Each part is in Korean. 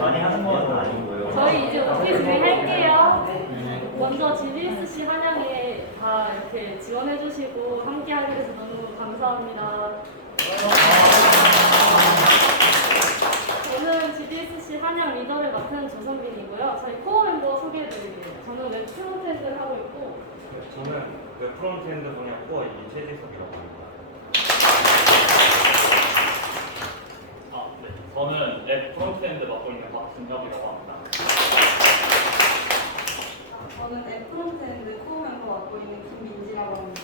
많이 하는 건 아니고요. 저희 이제 어떻게 진행할게요. 먼저 GDSC 한양에 다 이렇게 지원해주시고 함께하게 돼서 너무 감사합니다. 저는 GDSC 한양 리더를 맡은 조성빈이고요. 저희 코어 멤버 소개해드릴게요. 저는 웹 프론트엔드를 하고 있고, 저는 웹 프론트엔드 분야 코어 최재석이라고 합니다. 네. 저는 앱 프론트엔드 맡고 있는 박진혁이라고 합니다. 저는 앱 프론트엔드 코어 멤버 맡고 있는 김민지라고 합니다.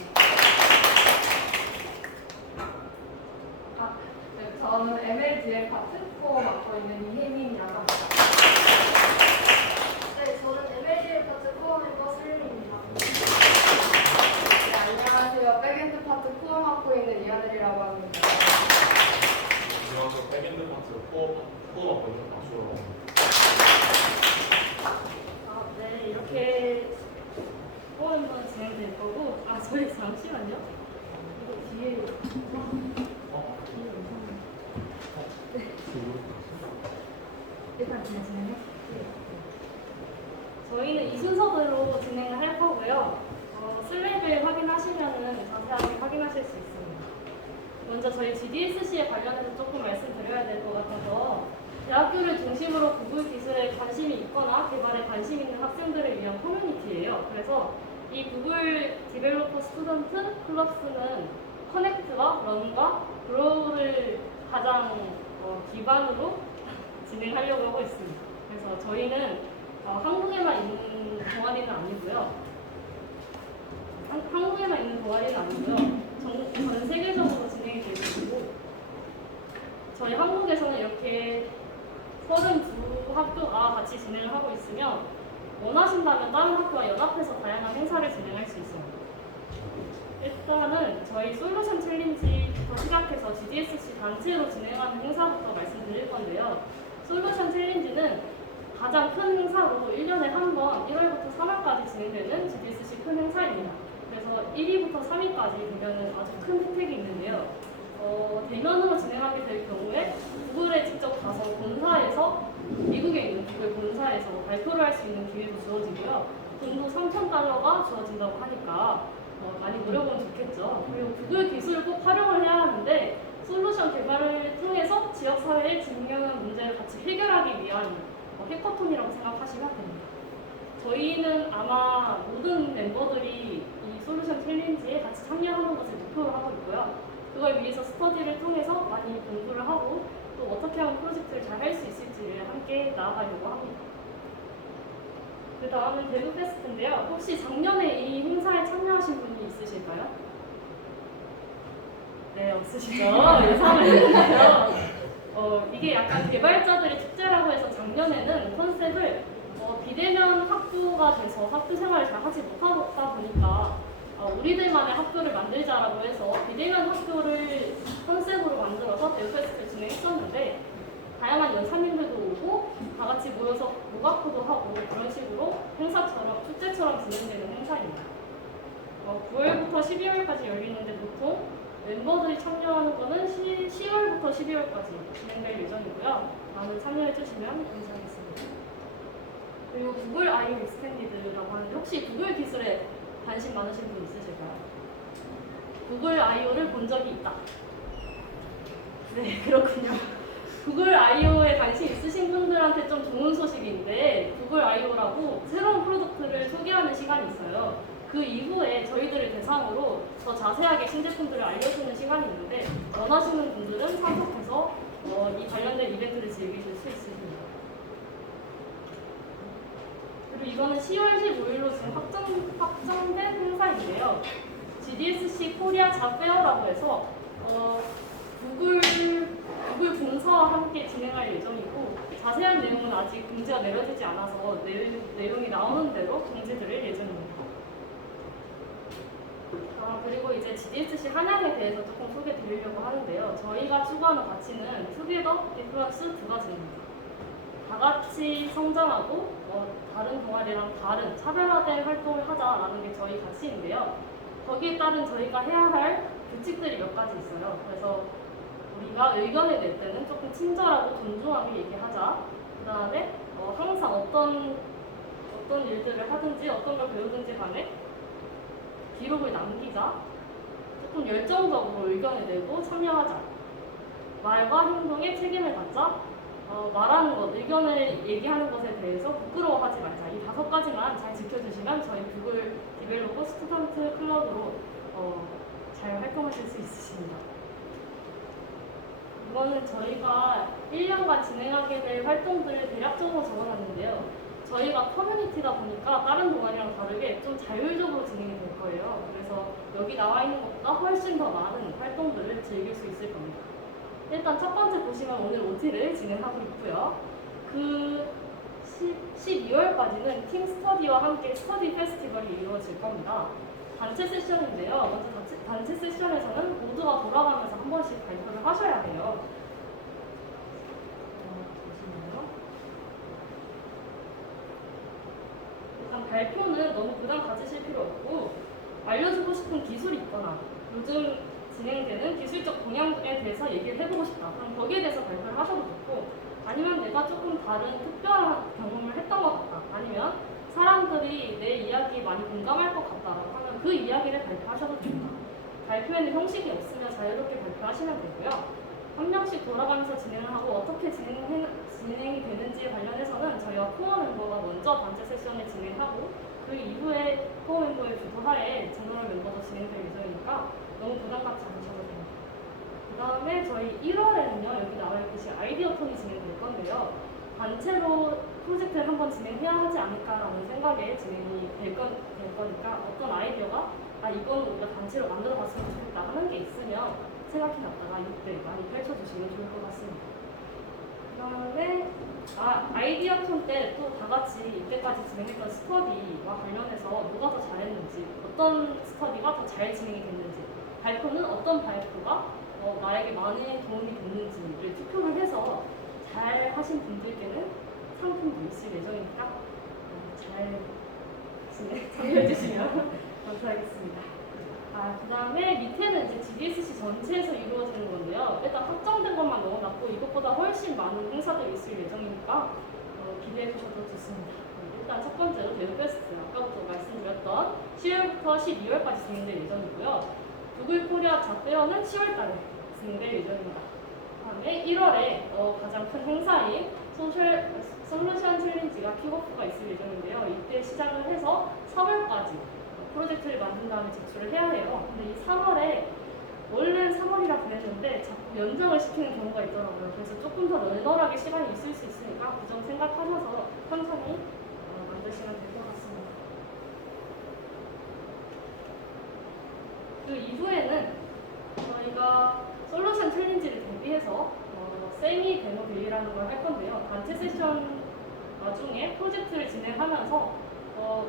네, 저는 MLDL 파트 코어 맡고 있는 이혜민이라고 합니다. 네, 저는 MLDL 파트 코어 멤버 슬림입니다. 네, 안녕하세요. 백엔드 파트 코어 맡고 있는 이하늘이라고 합니다. 안녕하세요. 백엔드 파트 코어 맡고 있는 박수호라고 합니다. 네, 이렇게 코어 멤버는 진행될 거고, 저희 잠시만요. 이거 뒤에 일단 진행해. 저희는 이 순서대로 진행을 할 거고요. 슬랙을 확인하시면은 자세하게 확인하실 수 있습니다. 먼저 저희 GDSC에 관련해서 조금 말씀드려야 될 것 같아서 대학교를 중심으로 구글 기술에 관심이 있거나 개발에 관심 있는 학생들을 위한 커뮤니티예요. 그래서 이 구글 디벨로퍼 스튜던트 클럽스는 커넥트와 런과 그로우를 가장 기반으로 진행하려고 하고 있습니다. 그래서 저희는 한국에만 있는 동아리는 아니고요. 한국에만 있는 동아리는 아니고요. 전 세계적으로 진행이 되고 있고, 저희 한국에서는 이렇게 32학교가 같이 진행을 하고 있으며, 원하신다면 다른 학교와 연합해서 다양한 행사를 진행할 수 있습니다. 일단은 저희 솔루션 챌린지부터 시작해서 GDSC 단체로 진행하는 행사부터 말씀드릴 건데요. 솔루션 챌린지는 가장 큰 행사로 1년에 한 번 1월부터 3월까지 진행되는 GDSC 큰 행사입니다. 그래서 1위부터 3위까지 되면 아주 큰 혜택이 있는데요. 대면으로 진행하게 될 경우에 구글에 직접 가서 본사에서, 미국에 있는 구글 본사에서 발표를 할 수 있는 기회도 주어지고요. 돈도 $3,000가 주어진다고 하니까 많이 노려보면 좋겠죠. 그리고 구글 기술을 꼭 활용을 해야 하는데, 솔루션 개발을 통해서 지역사회에 직면한 문제를 같이 해결하기 위한 해커톤이라고 생각하시면 됩니다. 저희는 아마 모든 멤버들이 이 솔루션 챌린지에 같이 참여하는 것을 목표로 하고 있고요. 그걸 위해서 스터디를 통해서 많이 공부를 하고 또 어떻게 하면 프로젝트를 잘 할 수 있을지를 함께 나아가려고 합니다. 그 다음은 대구 페스트인데요. 혹시 작년에 이 행사에 참여하신 분이 있으실까요? 네, 없으시죠? 예상을 했는데요. 이게 약간 개발자들의 축제라고 해서 작년에는 컨셉을 비대면 학부가 돼서 학부 생활을 잘 하지 못하다 보니까 우리들만의 학교를 만들자라고 해서 비대면 학교를 컨셉으로 만들어서 대구 페스트를 진행했었는데, 다양한 연차님들도 오고 다 같이 모여서 모각코도 하고 그런 식으로 행사처럼 축제처럼 진행되는 행사입니다. 9월부터 12월까지 열리는데 보통 멤버들이 참여하는 거는 10월부터 12월까지 진행될 예정이고요. 많은 참여해주시면 감사하겠습니다. 그리고 구글 I/O 익스텐디드라고 하는데, 혹시 구글 기술에 관심 많으신 분 있으실까요? 구글 I/O를 본 적이 있다. 네, 그렇군요. 구글 I/O에 관심 있으신 분들한테 좀 좋은 소식인데, 구글 I/O라고 새로운 프로덕트를 소개하는 시간이 있어요. 그 이후에 저희들을 대상으로 더 자세하게 신제품들을 알려주는 시간이 있는데, 원하시는 분들은 참석해서 이 관련된 이벤트를 즐기실 수 있습니다. 그리고 이거는 10월 15일로 지금 확정된 행사인데요. GDSC 코리아 잡페어라고 해서 구글 본사와 함께 진행할 예정이고, 자세한 내용은 아직 공지가 내려지지 않아서 내용이 나오는 대로 공지드릴 예정입니다. 그리고 이제 GDSC 한양에 대해서 조금 소개 드리려고 하는데요. 저희가 추구하는 가치는 투게더 디프런스 두 가지입니다. 다 같이 성장하고 다른 동아리랑 다른 차별화된 활동을 하자라는 게 저희 가치인데요. 거기에 따른 저희가 해야 할 규칙들이 몇 가지 있어요. 그래서 우리가 의견을 낼 때는 조금 친절하고 존중하게 얘기하자. 다음에 항상 어떤 일들을 하든지 어떤 걸 배우든지 간에 기록을 남기자. 조금 열정적으로 의견을 내고 참여하자. 말과 행동에 책임을 갖자. 말하는 것, 의견을 얘기하는 것에 대해서 부끄러워하지 말자. 이 5가지만 잘 지켜주시면 저희 구글 디벨로퍼 스튜던트 클럽으로 잘 활동하실 수 있으십니다. 이거는 저희가 1년간 진행하게 될 활동들을 대략적으로 적어놨는데요. 저희가 커뮤니티다 보니까 다른 동아리랑 다르게 좀 자율적으로 진행이 될 거예요. 그래서 여기 나와 있는 것보다 훨씬 더 많은 활동들을 즐길 수 있을 겁니다. 일단 첫 번째 보시면 오늘 OT를 진행하고 있고요. 그 12월까지는 팀 스터디와 함께 스터디 페스티벌이 이루어질 겁니다. 단체 세션인데요. 먼저 단체 세션에서는 모두가 돌아가면서 한 번씩 발표를 하셔야 해요. 잠시만요. 일단 발표는 너무 부담 가지실 필요 없고 알려주고 싶은 기술이 있거나 요즘 진행되는 기술적 동향에 대해서 얘기를 해보고 싶다. 그럼 거기에 대해서 발표를 하셔도 좋고 아니면 내가 조금 다른 특별한 경험을 했던 것 같다. 아니면 사람들이 내 이야기에 많이 공감할 것 같다라고 하면 그 이야기를 발표하셔도 됩니다. 발표에는 형식이 없으면 자유롭게 발표하시면 되고요. 한 명씩 돌아가면서 진행을 하고 어떻게 진행이 되는지에 관련해서는 저희와 코어 멤버가 먼저 단체 세션을 진행하고 그 이후에 코어 멤버의 주도하에 제너럴 멤버도 진행될 예정이니까 너무 부담 갖지 않으셔도 됩니다. 그 다음에 저희 1월에는요, 여기 나와 있듯이 아이디어 톤이 진행될 건데요. 단체로 프로젝트를 한번 진행해야 하지 않을까라는 생각에 진행이 될 거니까 어떤 아이디어가 이건 우리가 단체로 만들어 봤으면 좋겠다 하는 게 있으면 생각해 놨다가 이때 많이 펼쳐주시면 좋을 것 같습니다. 그 다음에 아이디어 톤 때 또 다 같이 이때까지 진행했던 스터디와 관련해서 누가 더 잘했는지 어떤 스터디가 더 잘 진행이 됐는지 발표는 어떤 발표가 나에게 많이 도움이 됐는지를 투표를 해서 잘 하신 분들께는 상품도 있을 예정이니까 잘 진행해주시면 감사하겠습니다. 그 다음에 밑에는 이제 GDSC 전체에서 이루어지는 건데요. 일단 확정된 것만 넣어놨고 이것보다 훨씬 많은 행사들이 있을 예정이니까 기대해 주셔도 좋습니다. 일단 첫 번째로 대우페스트, 아까부터 말씀드렸던 10월부터 12월까지 진행될 예정이고요. 구글 코리아 잡페어는 10월달에 진행될 예정입니다. 다음에 1월에 가장 큰 행사인 솔루션 챌린지가 킥오프가 있을 예정인데요. 이때 시작을 해서 3월까지 프로젝트를 만든 다음에 제출을 해야 해요. 근데 이 3월에 원래는 3월이라 그랬는데 자꾸 연장을 시키는 경우가 있더라고요. 그래서 조금 더 널널하게 시간이 있을 수 있으니까 그 점 생각하셔서 천천히 만드시면 될 것 같습니다. 그 이후에는 저희가 솔루션 챌린지를 대비해서 세미 데모 데이라는 걸 할 건데요. 단체 세션 나중에 프로젝트를 진행하면서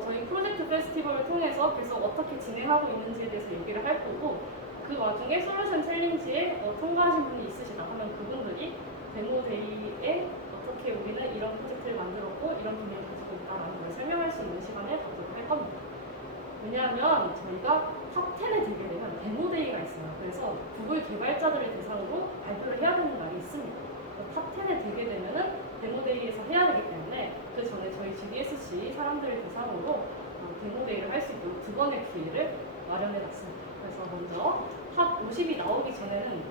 저희 프로젝트 페스티벌을 통해서 계속 어떻게 진행하고 있는지에 대해서 얘기를 할 거고 그 와중에 솔루션 챌린지에 통과하신 분이 있으시다 하면 그분들이 데모 데이에 어떻게 우리는 이런 프로젝트를 만들었고 이런 분야를 가지고 있다라는 걸 설명할 수 있는 시간을 갖도록 할 겁니다. 왜냐하면 저희가 탑10에 들게 되면 데모 데이가 있어요. 그래서 구글 개발자들을 대상으로 발표를 해야 되는 날이 있습니다. 탑10에 들게 되면은 데모 데이에서 해야 되기 때문에 그 전에 저희 GDSC 사람들을 대상으로 데모 데이를 할 수 있도록 2번의 기회를 마련해 놨습니다. 그래서 먼저 탑 50이 나오기 전에는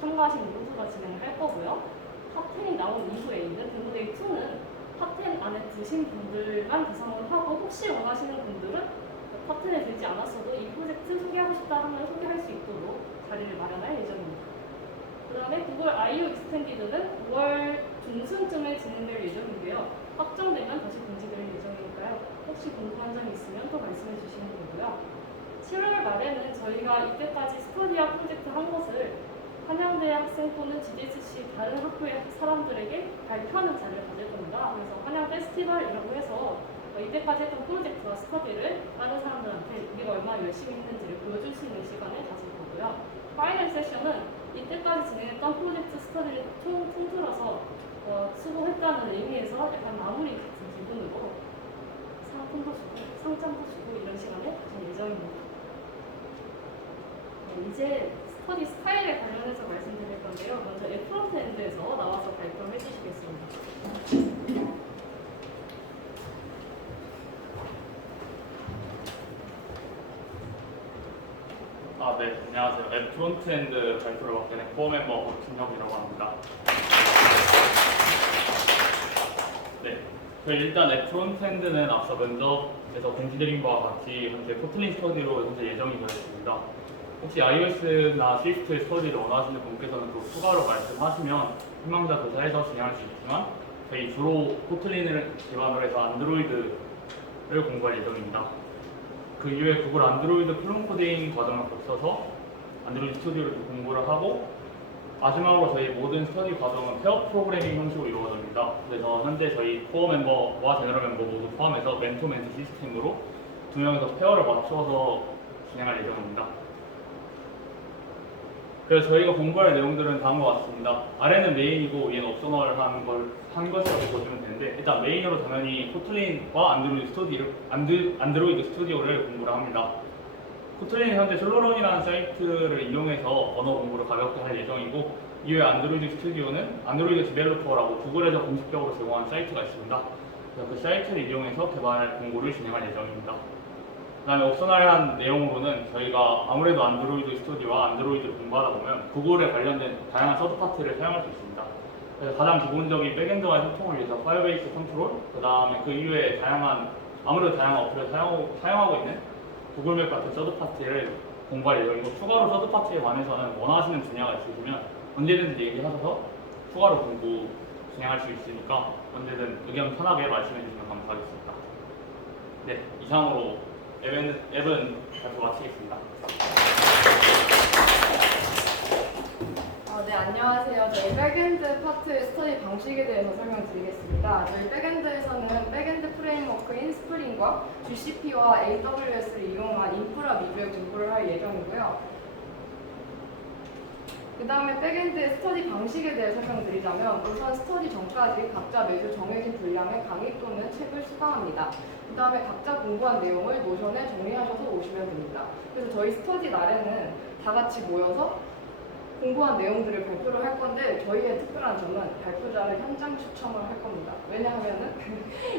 참가하신 모두가 진행을 할 거고요. 탑10이 나온 이후에 있는 데모 데이 2는 탑10 안에 드신 분들만 대상으로 하고 혹시 원하시는 분들은 탑10에 들지 않았어도 이 프로젝트 소개하고 싶다 하면 소개할 수 있도록 자리를 마련할 예정입니다. 그 다음에 구글 I/O 익스텐디드는 5월 중순쯤에 진행될 예정인데요. 확정되면 다시 공지될 예정이니까요. 혹시 궁금한 점이 있으면 또 말씀해 주시면 되고요. 7월 말에는 저희가 이때까지 스터디아 프로젝트 한 것을 한양대 학생 또는 GDSC 다른 학교의 사람들에게 발표하는 자리를 가질 겁니다. 그래서 한양 페스티벌이라고 해서 이때까지 했던 프로젝트와 스터디를 다른 사람들한테 우리가 얼마나 열심히 했는지를 보여줄 수 있는 시간을 가질 거고요. 파이널 세션은 이때까지 진행했던 프로젝트 스터디를 통틀어서 수고했다는 의미에서 약간 마무리 같은 기분으로 상품도 주고 상장도 주고 이런 시간을 가질 예정입니다. 이제 스터디 스타일에 관련해서 말씀드릴 건데요. 먼저 프론트엔드에서 나와서 발표를 해주시겠습니다. 안녕하세요. 앱 프론트엔드 발표를 맡게 된 코어 멤버 박진혁이라고 합니다. 네, 저희 일단 앱 프론트엔드는 앞서 면접에서 공지드린 바와 같이 현재 코틀린 스터디로 현재 예정이 되어 있습니다. 혹시 iOS나 스위프트 스터디를 원하시는 분께서는 또 추가로 말씀하시면 희망자 조사해서 진행할 수 있지만 저희 주로 코틀린을 기반으로 해서 안드로이드를 공부할 예정입니다. 그 이후에 구글 안드로이드 플룸 코딩 과정을 거쳐서 안드로이드 스튜디오를 공부를 하고 마지막으로 저희 모든 스터디 과정은 페어 프로그래밍 형식으로 이루어집니다. 그래서 현재 저희 코어 멤버와 제너럴 멤버 모두 포함해서 멘토 멘티 시스템으로 두 명이서 페어를 맞춰서 진행할 예정입니다. 그래서 저희가 공부할 내용들은 다음과 같습니다. 아래는 메인이고 위에는 옵셔널한 것이라고 보시면 되는데 일단 메인으로 당연히 코틀린과 안드로이드 스튜디오를 공부를 합니다. 코틀린은 현재 슬로런이라는 사이트를 이용해서 언어 공부를 가볍게 할 예정이고 이외에 안드로이드 스튜디오는 안드로이드 디벨로퍼라고 구글에서 공식적으로 제공하는 사이트가 있습니다. 그래서 그 사이트를 이용해서 개발 공부를 진행할 예정입니다. 그 다음에 옵셔널한 내용으로는 저희가 아무래도 안드로이드 스튜디오와 안드로이드를 공부하다 보면 구글에 관련된 다양한 서드파트를 사용할 수 있습니다. 그래서 가장 기본적인 백엔드와의 소통을 위해서 파이어베이스 컨트롤, 그 다음에 그 이외에 아무래도 다양한 어플을 사용하고 있는 구글맵 같은 서드파트를 공부할 예정이고 추가로 서드파트에 관해서는 원하시는 분야가 있으시면 언제든지 얘기하셔서 추가로 공부 진행할 수 있으니까 언제든 의견 편하게 말씀해 주시면 감사하겠습니다. 네, 이상으로 앱은 발표 마치겠습니다. 네, 안녕하세요. 저희 백엔드 파트 스터디 방식에 대해서 설명드리겠습니다. 저희 백엔드에서는 백엔드 프레임워크인 스프링과 GCP와 AWS를 이용한 인프라 위주의 공부를 할 예정이고요. 그 다음에 백엔드의 스터디 방식에 대해 설명드리자면 우선 스터디 전까지 각자 매주 정해진 분량의 강의 또는 책을 수강합니다. 그 다음에 각자 공부한 내용을 노션에 정리하셔서 오시면 됩니다. 그래서 저희 스터디 날에는 다 같이 모여서 공부한 내용들을 발표를 할 건데 저희의 특별한 점은 발표자를 현장 추첨을 할 겁니다. 왜냐하면은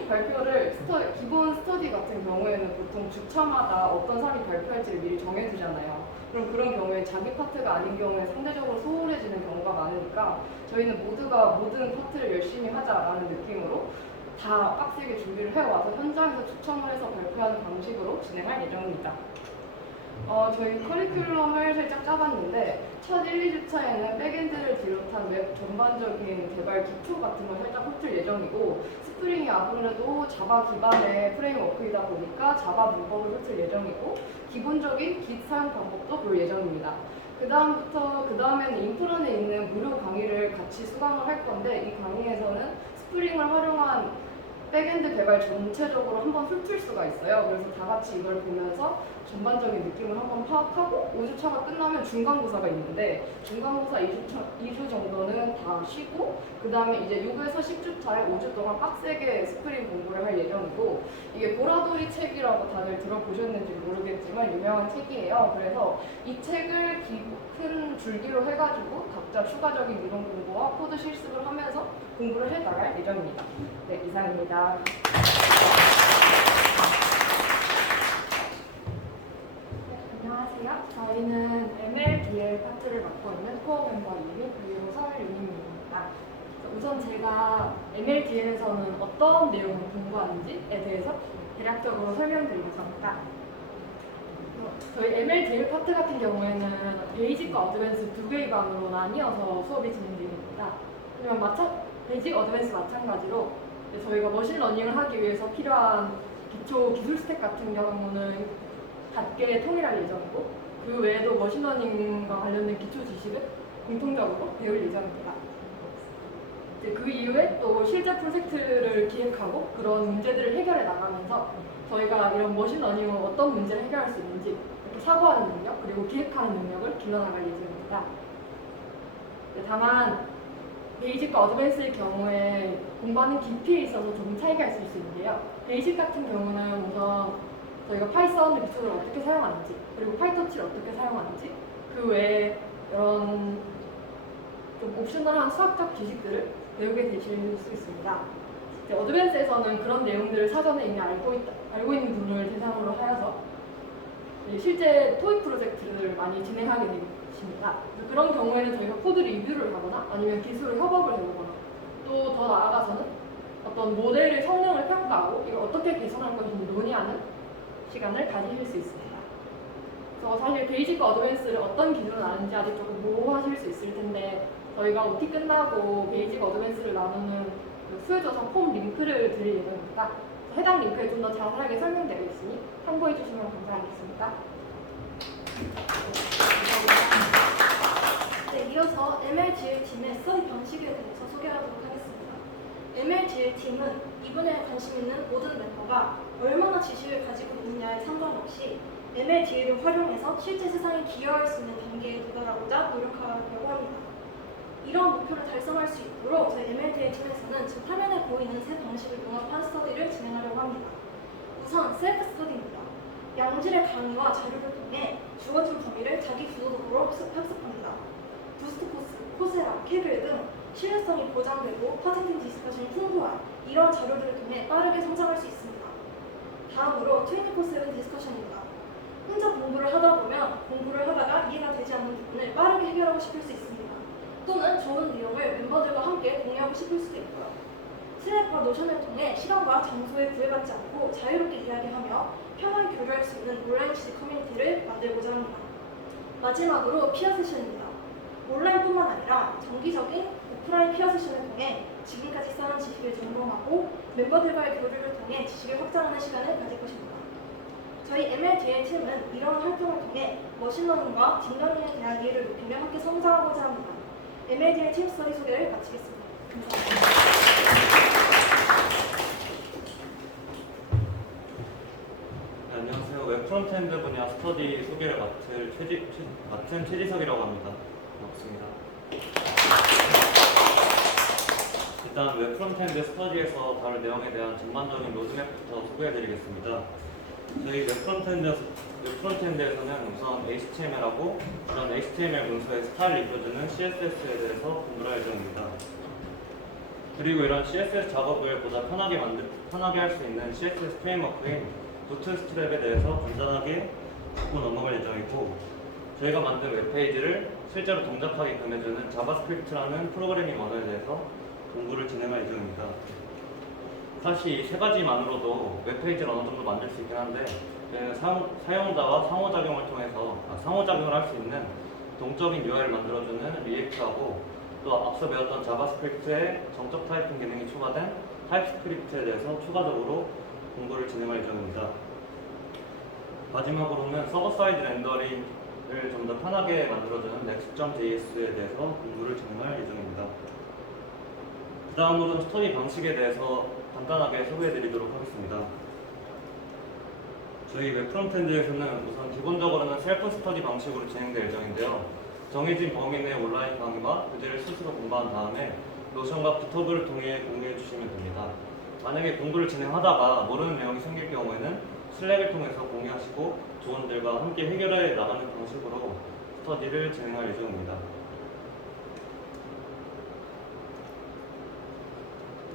발표를 기본 스터디 같은 경우에는 보통 주차마다 어떤 사람이 발표할지를 미리 정해두잖아요. 그럼 그런 경우에 자기 파트가 아닌 경우에 상대적으로 소홀해지는 경우가 많으니까 저희는 모두가 모든 파트를 열심히 하자라는 느낌으로 다 빡세게 준비를 해와서 현장에서 추첨을 해서 발표하는 방식으로 진행할 예정입니다. 저희 커리큘럼을 살짝 짜봤는데 첫 1, 2주차에는 백엔드를 비롯한 웹 전반적인 개발 기초 같은 걸 살짝 훑을 예정이고 스프링이 아무래도 자바 기반의 프레임워크이다 보니까 자바 문법을 훑을 예정이고 기본적인 깃 사용 방법도 볼 예정입니다. 그 다음에는 인프런에 있는 무료 강의를 같이 수강을 할 건데 이 강의에서는 스프링을 활용한 백엔드 개발 전체적으로 한번 훑을 수가 있어요. 그래서 다 같이 이걸 보면서 전반적인 느낌을 한번 파악하고 5주차가 끝나면 중간고사가 있는데 중간고사 2주 정도는 다 쉬고 그 다음에 이제 6에서 10주차에 5주 동안 빡세게 스프링 공부를 할 예정이고 이게 보라돌이 책이라고 다들 들어보셨는지 모르겠지만 유명한 책이에요. 그래서 이 책을 큰 줄기로 해가지고 각자 추가적인 이론 공부와 코드 실습을 하면서 공부를 해나갈 예정입니다. 네, 이상입니다. 안녕하세요. 저희는 MLDL 파트를 맡고 있는 코어 멤버 이민 그리고 서울유님입니다. 우선 제가 MLDL에서는 어떤 내용을 공부하는지에 대해서 대략적으로 설명드리고자 합니다. 저희 MLDL 파트 같은 경우에는 베이직과 어드밴스 두 개의 반으로 나뉘어서 수업이 진행됩니다. 그러면 베이직, 어드밴스 마찬가지로 저희가 머신러닝을 하기 위해서 필요한 기초 기술 스택 같은 경우는 같게 통일할 예정이고 그 외에도 머신러닝과 관련된 기초 지식은 공통적으로 배울 예정입니다. 그 이후에 또 실제 프로젝트를 기획하고 그런 문제들을 해결해 나가면서 저희가 이런 머신러닝으로 어떤 문제를 해결할 수 있는지 이렇게 사고하는 능력 그리고 기획하는 능력을 길러나갈 예정입니다. 다만 베이직과 어드밴스의 경우에 공부하는 깊이에 있어서 조금 차이가 있을 수 있는데요. 베이직 같은 경우는 우선 저희가 파이썬 기술을 어떻게 사용하는지 그리고 파이터치를 어떻게 사용하는지 그 외에 이런 좀 옵셔널한 수학적 지식들을 배우게 되실 수 있습니다. 어드밴스에서는 그런 내용들을 사전에 이미 알고 있는 분을 대상으로 하여서 실제 토익 프로젝트를 많이 진행하게 되십니다. 그래서 그런 경우에는 저희가 코드 리뷰를 하거나 아니면 기술 협업을 해보거나 또 더 나아가서는 어떤 모델의 성능을 평가하고 이걸 어떻게 개선할 것인지 논의하는 시간을 가지실 수 있습니다. 그래서 사실 베이직과 어드밴스를 어떤 기준으로 나누는지 아직 조금 모호하실 수 있을 텐데 저희가 OT 끝나고 베이직 어드밴스를 나누는 그 수요조사 폼 링크를 드릴 예정입니다. 해당 링크에 좀 더 자세하게 설명되어 있으니 참고해 주시면 감사하겠습니다. 네, 이어서 MLGL 팀의 스터디 방식에 대해서 소개하도록 하겠습니다. MLGL 팀은 이분야에 관심 있는 모든 멤버가 얼마나 지식을 가지고 있느냐에 상관없이 MLGL을 활용해서 실제 세상에 기여할 수 있는 단계에 도달하고자 노력하려고 합니다. 이런 목표를 달성할 수 있도록 저희 MLGL 팀에서는 지금 화면에 보이는 세 방식을 융합한 스터디를 진행하려고 합니다. 우선 셀프 스터디입니다. 양질의 강의와 자료를 통해 주어진 범위를 자기 주도적으로 학습합니다. 부스트 코스, 코세라, 케글 등 신뢰성이 보장되고 파지팅 디스커션이 풍부한 이런 자료들을 통해 빠르게 성장할 수 있습니다. 다음으로 24/7 디스커션입니다. 혼자 공부를 하다 보면 공부를 하다가 이해가 되지 않는 부분을 빠르게 해결하고 싶을 수 있습니다. 또는 좋은 내용을 멤버들과 함께 공유하고 싶을 수도 있고요. 슬랙과 노션을 통해 시간과 장소에 구애받지 않고 자유롭게 이야기하며 평화를 교류할 수 있는 온라인 지식 커뮤니티를 만들고자 합니다. 마지막으로 피어 세션입니다. 온라인뿐만 아니라 정기적인 오프라인 피어 세션을 통해 지금까지 쌓은 지식을 점검하고 멤버들과의 교류를 통해 지식을 확장하는 시간을 가질 것입니다. 저희 MLDL 팀은 이런 활동을 통해 머신러닝과 딥러닝에 대한 이해를 높이며 함께 성장하고자 합니다. MLDL 팀 스터디 소개를 마치겠습니다. 감사합니다. 네, 안녕하세요. 웹 프론트엔드 분야 스터디 소개를 맡은 최지석이라고 합니다. 반갑습니다. 일단 웹 프론트엔드 스터디에서 다룰 내용에 대한 전반적인 로드맵부터 소개해드리겠습니다. 저희 웹 프론트엔드에서는 우선 HTML하고 그런 HTML 문서의 스타일을 입혀주는 CSS에 대해서 공부를 할 예정입니다. 그리고 이런 CSS 작업을 보다 편하게 할 수 있는 CSS 프레임워크인 부트스트랩에 대해서 간단하게 짚고 넘어갈 예정이고, 저희가 만든 웹페이지를 실제로 동작하게끔 해주는 자바스크립트라는 프로그래밍 언어에 대해서 공부를 진행할 예정입니다. 사실 이 세 가지만으로도 웹페이지를 어느 정도 만들 수 있긴 한데, 저희는 사용자와 상호작용을 할 수 있는 동적인 UI를 만들어주는 리액트하고 또 앞서 배웠던 자바스크립트의 정적 타이핑 기능이 추가된 타입스크립트에 대해서 추가적으로 공부를 진행할 예정입니다. 마지막으로는 서버 사이드 렌더링을 좀 더 편하게 만들어주는 Next.js에 대해서 공부를 진행할 예정입니다. 그 다음으로는 스터디 방식에 대해서 간단하게 소개해드리도록 하겠습니다. 저희 웹 프론트엔드에서는 우선 기본적으로는 셀프 스터디 방식으로 진행될 예정인데요. 정해진 범위 내 온라인 강의와 교재를 스스로 공부한 다음에 노션과 깃허브를 통해 공유해 주시면 됩니다. 만약에 공부를 진행하다가 모르는 내용이 생길 경우에는 슬랙을 통해서 공유하시고 조원들과 함께 해결해 나가는 방식으로 스터디를 진행할 예정입니다.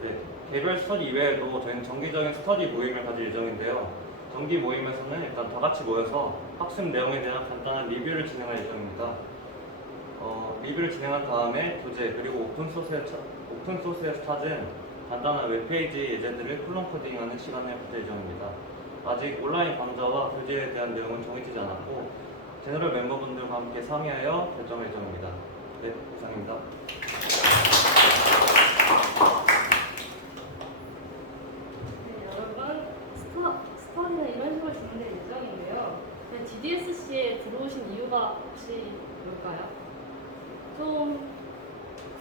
네, 개별 스터디 이외에도 저희는 정기적인 스터디 모임을 가질 예정인데요. 정기 모임에서는 일단 다 같이 모여서 학습 내용에 대한 간단한 리뷰를 진행할 예정입니다. 리뷰를 진행한 다음에 교재 그리고 오픈소스에서 찾은 간단한 웹페이지 예제들을 콜론 코딩하는 시간을 갖을 예정입니다. 아직 온라인 강좌와 교재에 대한 내용은 정해지지 않았고 제너럴 멤버분들과 함께 상의하여 결정할 예정입니다. 네, 이상입니다. 네, 여러분 스터디는 이런 식으로 진행될 예정인데요. GDSC에 들어오신 이유가 혹시 뭘까요? 좀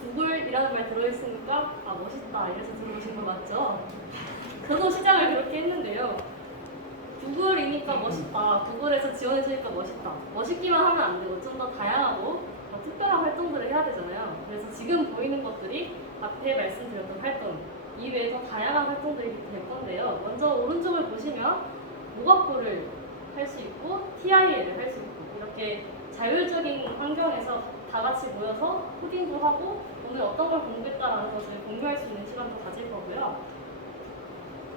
구글이라는 말 들어있으니까 멋있다 이래서 들어오신 거 맞죠? 저도 시작을 그렇게 했는데요. 구글이니까 멋있다, 구글에서 지원해주니까 멋있다. 멋있기만 하면 안 되고 좀 더 다양하고 더 특별한 활동들을 해야 되잖아요. 그래서 지금 보이는 것들이 앞에 말씀드렸던 활동 이외에 더 다양한 활동들이 될 건데요. 먼저 오른쪽을 보시면 모각고를 할 수 있고 TIL을 할 수 있고 이렇게 자율적인 환경에서 다 같이 모여서 코딩도 하고 오늘 어떤 걸 공부했다라는 것을 공유할 수 있는 시간도 가질 거고요.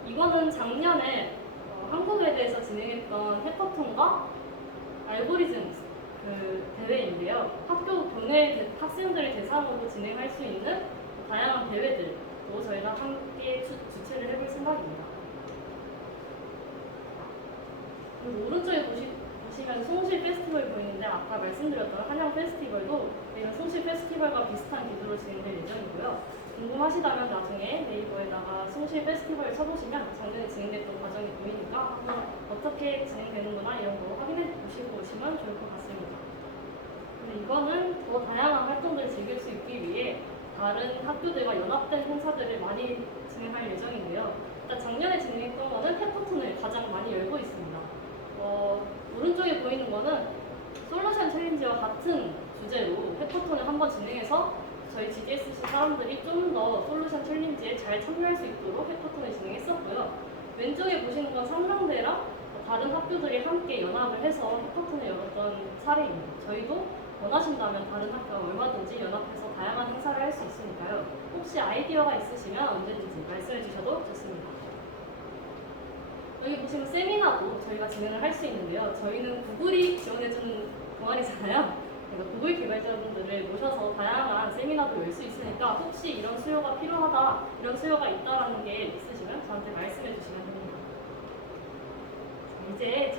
이거는 작년에 한국에 대해서 진행했던 해커톤과 알고리즘 대회인데요. 학교 교내 학생들을 대상으로 진행할 수 있는 다양한 대회들도 저희가 함께 주최를 해볼 생각입니다. 그리고 오른쪽에 보시면 송실 페스티벌 보이는데 아까 말씀드렸던 한양 페스티벌도 내년 송실 페스티벌과 비슷한 기조로 진행될 예정이고요. 궁금하시다면 나중에 네이버에다가 송실 페스티벌 쳐보시면 작년에 진행됐던 과정이 보이니까 한번 어떻게 진행되는구나 이런 거 확인해 보시고 오시면 좋을 것 같습니다. 근데 이거는 더 다양한 활동들을 즐길 수 있기 위해 다른 학교들과 연합된 행사들을 많이 진행할 예정인데요. 일단 작년에 진행했던 거는 해커톤을 가장 많이 열고 있습니다. 오른쪽에 보이는 거는 솔루션 챌린지와 같은 주제로 해커톤을 한번 진행해서 저희 GDSC 사람들이 좀 더 솔루션 챌린지에 잘 참여할 수 있도록 해커톤을 진행했었고요. 왼쪽에 보시는 건 삼명대랑 다른 학교들이 함께 연합을 해서 해커톤을 열었던 사례입니다. 저희도 원하신다면 다른 학교와 얼마든지 연합해서 다양한 행사를 할 수 있으니까요. 혹시 아이디어가 있으시면 언제든지 말씀해 주셔도 좋습니다. 여기 보시면 세미나도 저희가 진행을 할 수 있는데요. 저희는 구글이 지원해주는 동아리잖아요. 그래서 구글 개발자분들을 모셔서 다양한 세미나도 열 수 있으니까 혹시 이런 수요가 필요하다, 이런 수요가 있다라는 게 있으시면 저한테 말씀해 주시면 됩니다. 자, 이제